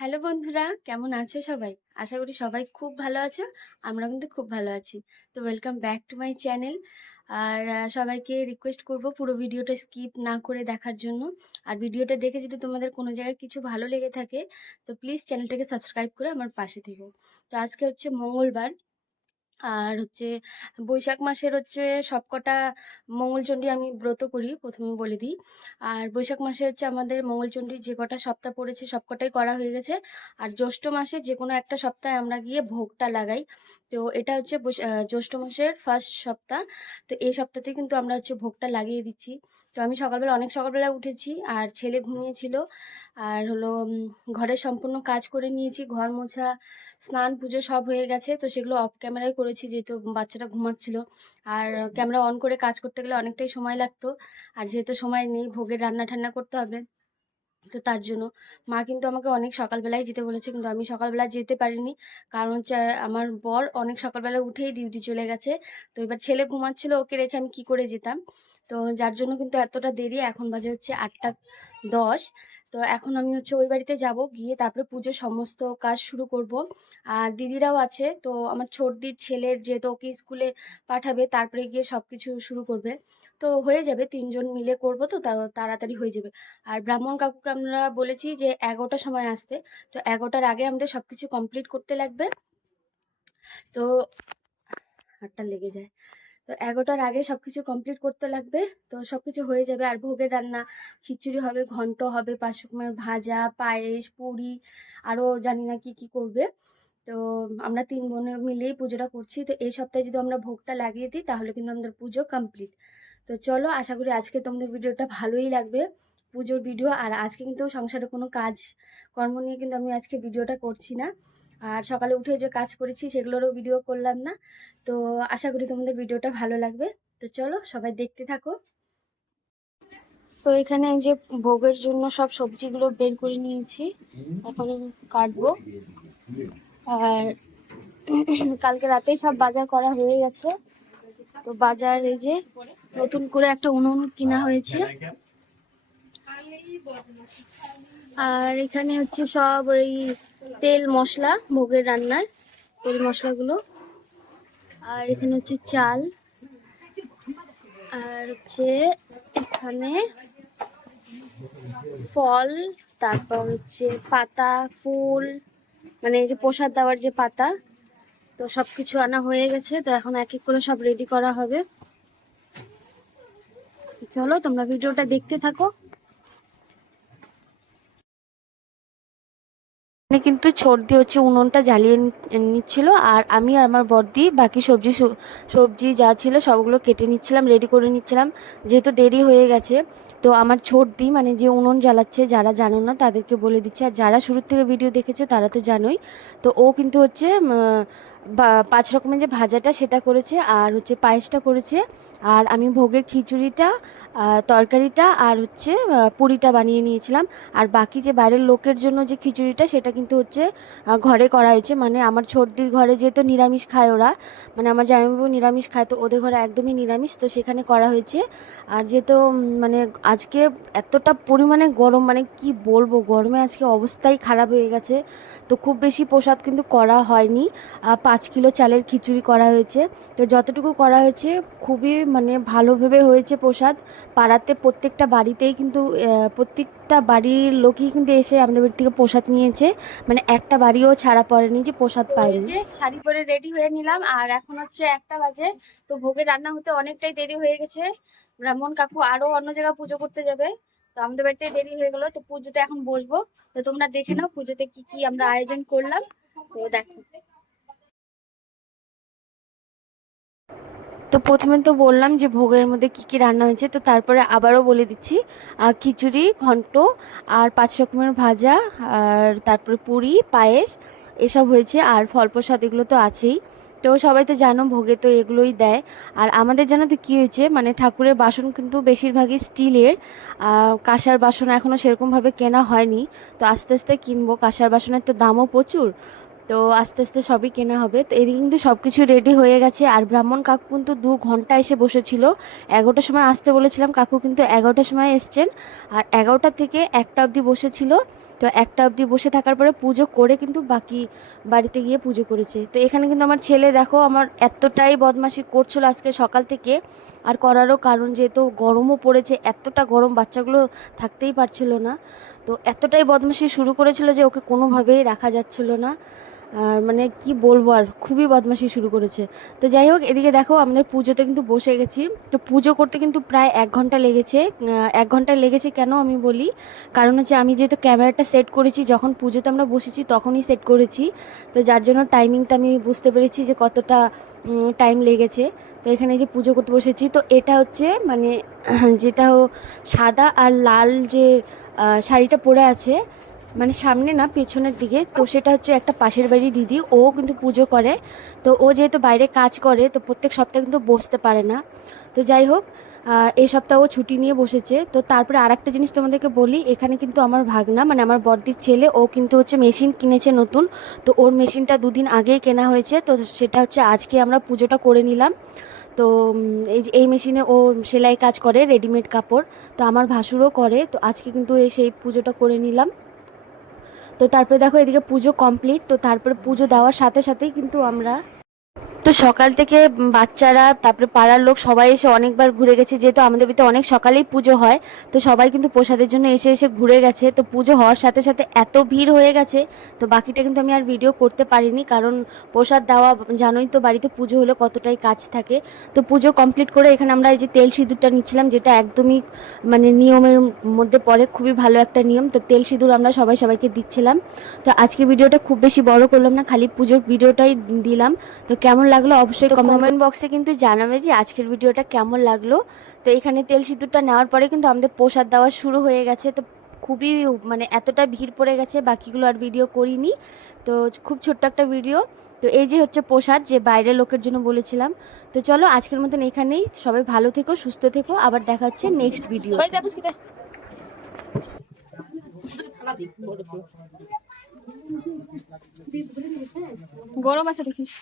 Hello বন্ধুরা, কেমন আছো সবাই? আশা করি সবাই খুব ভালো আছো। আমরা কিন্তু খুব ভালো আছি। তো welcome back to my channel. আর সবাইকে রিকোয়েস্ট করব পুরো ভিডিওটা স্কিপ না করে দেখার জন্য। আর ভিডিওটা দেখে যদি তোমাদের কোনো জায়গায় কিছু ভালো লেগে থাকে তো প্লিজ চ্যানেলটাকে সাবস্ক্রাইব করে আমার পাশে থেকো। তো আজকে হচ্ছে মঙ্গলবার। আর হচ্ছে বৈশাখ মাসের হচ্ছে সবকটা মঙ্গলচণ্ডী আমি ব্রত করি, প্রথমে বলে দিই। আর বৈশাখ মাসে হচ্ছে আমাদের মঙ্গলচণ্ডীর যে কটা সপ্তাহ পড়েছে সবকটাই করা হয়ে গেছে। আর জ্যৈষ্ঠ মাসে যে কোনো একটা সপ্তাহে আমরা গিয়ে ভোগটা লাগাই। তো এটা হচ্ছে জ্যৈষ্ঠ মাসের ফার্স্ট সপ্তাহ। তো এই সপ্তাহতে কিন্তু আমরা হচ্ছে ভোগটা লাগিয়ে দিচ্ছি। তো আমি সকালবেলা অনেক সকালবেলা উঠেছি, আর ছেলে ঘুমিয়েছিল। আর হলো ঘরের সম্পূর্ণ কাজ করে নিয়েছি, ঘর মোছা, স্নান পুজো সব হয়ে গেছে। তো সেগুলো অফ ক্যামেরায় করেছি যেহেতু বাচ্চাটা ঘুমাচ্ছিল। আর ক্যামেরা অন করে কাজ করতে গেলে অনেকটাই সময় লাগতো। আর যেহেতু সময় নেই, ভোগের রান্না ঠান্না করতে হবে, তো তার জন্য মা কিন্তু আমাকে অনেক সকালবেলায় যেতে বলেছে, কিন্তু আমি সকালবেলা যেতে পারিনি। কারণ হচ্ছে আমার বর অনেক সকালবেলা উঠেই ডিউটি চলে গেছে। তো এবার ছেলে ঘুমাচ্ছিল, ওকে রেখে আমি কি করে যেতাম। তো যার জন্য কিন্তু এতটা দেরি, এখন বাজে হচ্ছে 8টা 10। তো এখন আমি হচ্ছে ওই বাড়িতে যাব, গিয়ে তারপরে পুজোর সমস্ত কাজ শুরু করব। আর দিদিরাও আছে, তো আমার ছোটদির ছেলের যেহেতু ওকে স্কুলে পাঠাবে, তারপরে গিয়ে সব কিছু শুরু করবে। তো হয়ে যাবে, তিনজন মিলে করবো, তো তাড়াতাড়ি হয়ে যাবে। আর ব্রাহ্মণ কাকুকে আমরা বলেছি যে 11টার সময় আসতে। তো 11টার আগে আমাদের সবকিছু কমপ্লিট করতে লাগবে। তো 8টা লেগে যায়। তো 11টার আগে সবকিছু কমপ্লিট করতে লাগবে। তো সবকিছু হয়ে যাবে। আর ভোগের রান্না, খিচুড়ি হবে, ঘন্ট হবে, 5 রকমের ভাজা, পায়েস, পুরি, আরও জানি না কি কি করবে। তো আমরা 3 বোনে মিলেই পুজোটা করছি। তো এই সপ্তাহে যদি আমরা ভোগটা লাগিয়ে দিই তাহলে কিন্তু আমাদের পুজো কমপ্লিট। তো চলো, আশা করি আজকে তোমাদের ভিডিওটা ভালোই লাগবে, পুজোর ভিডিও। আর আজকে কিন্তু সংসারে কোনো কাজ কর্ম নিয়ে কিন্তু আমি আজকে ভিডিওটা করছি না। আর সকালে উঠে যে কাজ করেছি সেগুলোরও ভিডিও করলাম না। তো আশা করি তোমাদের ভিডিওটা ভালো লাগবে। তো চলো, সবাই দেখতে থাকো। তো এখানে এই যে ভোগের জন্য সব সবজিগুলো বের করে নিয়েছি, এখন কাটবো। আর কালকে রাতেই সব বাজার করা হয়ে গেছে। তো বাজার এই যে নতুন করে একটা উনুন কিনা হয়েছে। আর এখানে হচ্ছে সব ওই তেল মশলা, ভোগের রান্নার তেল মশলাগুলো। আর এখানে হচ্ছে চাল। আর হচ্ছে এখানে ফল, তারপর হচ্ছে পাতা, ফুল, মানে এই যে প্রসাদ দেওয়ার যে পাতা। তো সবকিছু আনা হয়ে গেছে। তো এখন এক এক করে সব রেডি করা হবে। চলো তোমরা ভিডিওটা দেখতে থাকো। এখানে কিন্তু ছোট হচ্ছে উনুনটা জ্বালিয়ে নিচ্ছিল, আর আমি আর আমার বড়দি বাকি সবজি যা ছিল সবগুলো কেটে নিচ্ছিলাম, রেডি করে নিচ্ছিলাম, যেহেতু দেরি হয়ে গেছে। তো আমার ছোটদি মানে যে উনুন জ্বালাচ্ছে, যারা জানো না তাদেরকে বলে দিচ্ছে, আর যারা শুরুর থেকে ভিডিও দেখেছো তারা তো জানোই। তো ও কিন্তু হচ্ছে 5 রকমের যে ভাজাটা সেটা করেছে, আর হচ্ছে পায়েসটা করেছে। আর আমি ভোগের খিচুড়িটা, তরকারিটা আর হচ্ছে পুরিটা বানিয়ে নিয়েছিলাম। আর বাকি যে বাইরের লোকের জন্য যে খিচুড়িটা সেটা কিন্তু হচ্ছে ঘরে করা হয়েছে। মানে আমার ছোটদির ঘরে যেহেতু নিরামিষ খায় ওরা, মানে আমার জামাইবাবু নিরামিষ খায়, তো ওদের ঘরে একদমই নিরামিষ, তো সেখানে করা হয়েছে। আর যেহেতু মানে আজকে এতটা পরিমাণে গরম, মানে কি বলবো, গরমে আজকে অবস্থাই খারাপ হয়ে গেছে। তো খুব বেশি প্রসাদ কিন্তু করা হয়নি, 5 কিলো চালের খিচুড়ি করা হয়েছে। তো যতটুকু করা হয়েছে খুবই মানে ভালোভাবে হয়েছে প্রসাদ। পাড়াতে প্রত্যেকটা বাড়িতেই কিন্তু প্রত্যেকটা বাড়ির লোকই কিন্তু এসে আমাদের বাড়ি থেকে প্রসাদ নিয়েছে, মানে একটা বাড়িও ছাড়া পড়েনি যে প্রসাদ পায়নি। যে শাড়ি পরে রেডি হয়ে নিলাম, আর এখন হচ্ছে 1টা বাজে। তো ভোগের রান্না হতে অনেকটাই দেরি হয়ে গেছে। ব্রাহ্মণ কাকু আরো অন্য জায়গায় পুজো করতে যাবে, তো আমাদের বাড়িতে দেরি হয়ে গেলো। তো পুজোতে এখন বসবো। তো তোমরা দেখে নাও পুজোতে কি কি আমরা আয়োজন করলাম। তো দেখো। তো প্রথমে তো বললাম যে ভোগের মধ্যে কি কি রান্না হয়েছে, তো তারপরে আবারও বলে দিচ্ছি। খিচুড়ি, ঘন্ট, আর 5 রকমের ভাজা, আর তারপরে পুরি, পায়েস, এসব হয়েছে। আর ফল প্রসাদ এগুলো তো আছেই। তো সবাই তো জানো ভোগে তো এগুলোই দেয়। আর আমাদের জানো তো কী হয়েছে, মানে ঠাকুরের বাসন কিন্তু বেশিরভাগই স্টিলের, কাঁসার বাসন এখনও সেরকমভাবে কেনা হয়নি। তো আস্তে আস্তে কিনবো, কাঁসার বাসনের তো দামও প্রচুর। তো আস্তে আস্তে সবই কেনা হবে। তো এদিকে কিন্তু সব কিছু রেডি হয়ে গেছে। আর ব্রাহ্মণ কাকু কিন্তু 2 ঘন্টা এসে বসেছিল। 11টার সময় আসতে বলেছিলাম, কাকু কিন্তু 11টার সময় এসছেন। আর 11টা থেকে 1টা অবধি বসেছিল। তো 1টা অবধি বসে থাকার পরে পুজো করে কিন্তু বাকি বাড়িতে গিয়ে পুজো করেছে। তো এখানে কিন্তু আমার ছেলে দেখো আমার এতটাই বদমাশি করছিল আজকে সকাল থেকে, আর করারও কারণ যেহেতু গরমও পড়েছে, এতটা গরম বাচ্চাগুলো থাকতেই পারছিল না। তো এতটাই বদমাশি শুরু করেছিল যে ওকে কোনোভাবেই রাখা যাচ্ছিল না। আর মানে কি বলবো, আর খুবই বদমাশি শুরু করেছে। তো যাই হোক, এদিকে দেখো আমাদের পুজোতে কিন্তু বসে গেছি। তো পুজো করতে কিন্তু প্রায় 1 ঘন্টা লেগেছে। 1 ঘন্টা লেগেছে কেন আমি বলি, কারণ হচ্ছে আমি যেহেতু ক্যামেরাটা সেট করেছি যখন পুজোতে আমরা বসেছি তখনই সেট করেছি, তো যার জন্য টাইমিংটা আমি বুঝতে পেরেছি যে কতটা টাইম লেগেছে। তো এখানে যে পুজো করতে বসেছি, তো এটা হচ্ছে মানে যেটা সাদা আর লাল যে শাড়িটা পরে আছে, মানে সামনে না পেছনের দিকে, তো সেটা হচ্ছে একটা পাশের বাড়ি দিদি, ও কিন্তু পুজো করে। তো ও যেহেতু বাইরে কাজ করে তো প্রত্যেক সপ্তাহে কিন্তু বসতে পারে না। তো যাই হোক, এই সপ্তাহ ও ছুটি নিয়ে বসেছে। তো তারপরে আরেকটা জিনিস তোমাদেরকে বলি, এখানে কিন্তু আমার ভাগনা মানে আমার বড়দির ছেলে, ও কিন্তু হচ্ছে মেশিন কিনেছে নতুন। তো ওর মেশিনটা 2 দিন আগেই কেনা হয়েছে, তো সেটা হচ্ছে আজকে আমরা পুজোটা করে নিলাম। তো এই মেশিনে ও সেলাই কাজ করে, রেডিমেড কাপড়। তো আমার ভাসুরও করে, তো আজকে কিন্তু সেই পুজোটা করে নিলাম। তো তারপরে দেখো এদিকে পুজো কমপ্লিট। তো তারপরে পুজো দেওয়ার সাথে সাথেই কিন্তু আমরা, তো সকাল থেকে বাচ্চারা তারপরে পাড়ার লোক সবাই এসে অনেকবার ঘুরে গেছে, যেহেতু আমাদের বাড়িতে অনেক সকালেই পুজো হয়। তো সবাই কিন্তু প্রসাদের জন্য এসে এসে ঘুরে গেছে। তো পুজো হওয়ার সাথে সাথে এত ভিড় হয়ে গেছে, তো বাকিটা কিন্তু আমি আর ভিডিও করতে পারিনি, কারণ প্রসাদ দেওয়া জানোই তো, বাড়িতে পুজো হলে কতটাই কাজ থাকে। তো পুজো কমপ্লিট করে এখানে আমরা এই যে তেল সিঁদুরটা নিচ্ছিলাম, যেটা একদমই মানে নিয়মের মধ্যে পড়ে, খুবই ভালো একটা নিয়ম। তো তেল সিঁদুর আমরা সবাই সবাইকে দিচ্ছিলাম। তো আজকে ভিডিওটা খুব বেশি বড় করলাম না, খালি পুজোর ভিডিওটাই দিলাম। তো কেমন লাগলো অবশ্যই কমেন্ট বক্সে কিন্তু জানাবে যে আজকের ভিডিওটা কেমন লাগলো। তো এখানে তেল সিঁদুরটা নেওয়ার পরে কিন্তু আমাদের প্রসাদ দেওয়া শুরু হয়ে গেছে। তো খুবই মানে এতটা ভিড় পড়ে গেছে, বাকিগুলো আর ভিডিও করিনি। তো খুব ছোট্ট একটা ভিডিও। তো এই যে হচ্ছে প্রসাদ, যে বাইরের লোকের জন্য বলেছিলাম। তো চলো আজকের মতন এখানেই, সবাই ভালো থেকো, সুস্থ থেকো, আবার দেখা হচ্ছে নেক্সট ভিডিও। গরম আছে দেখিস।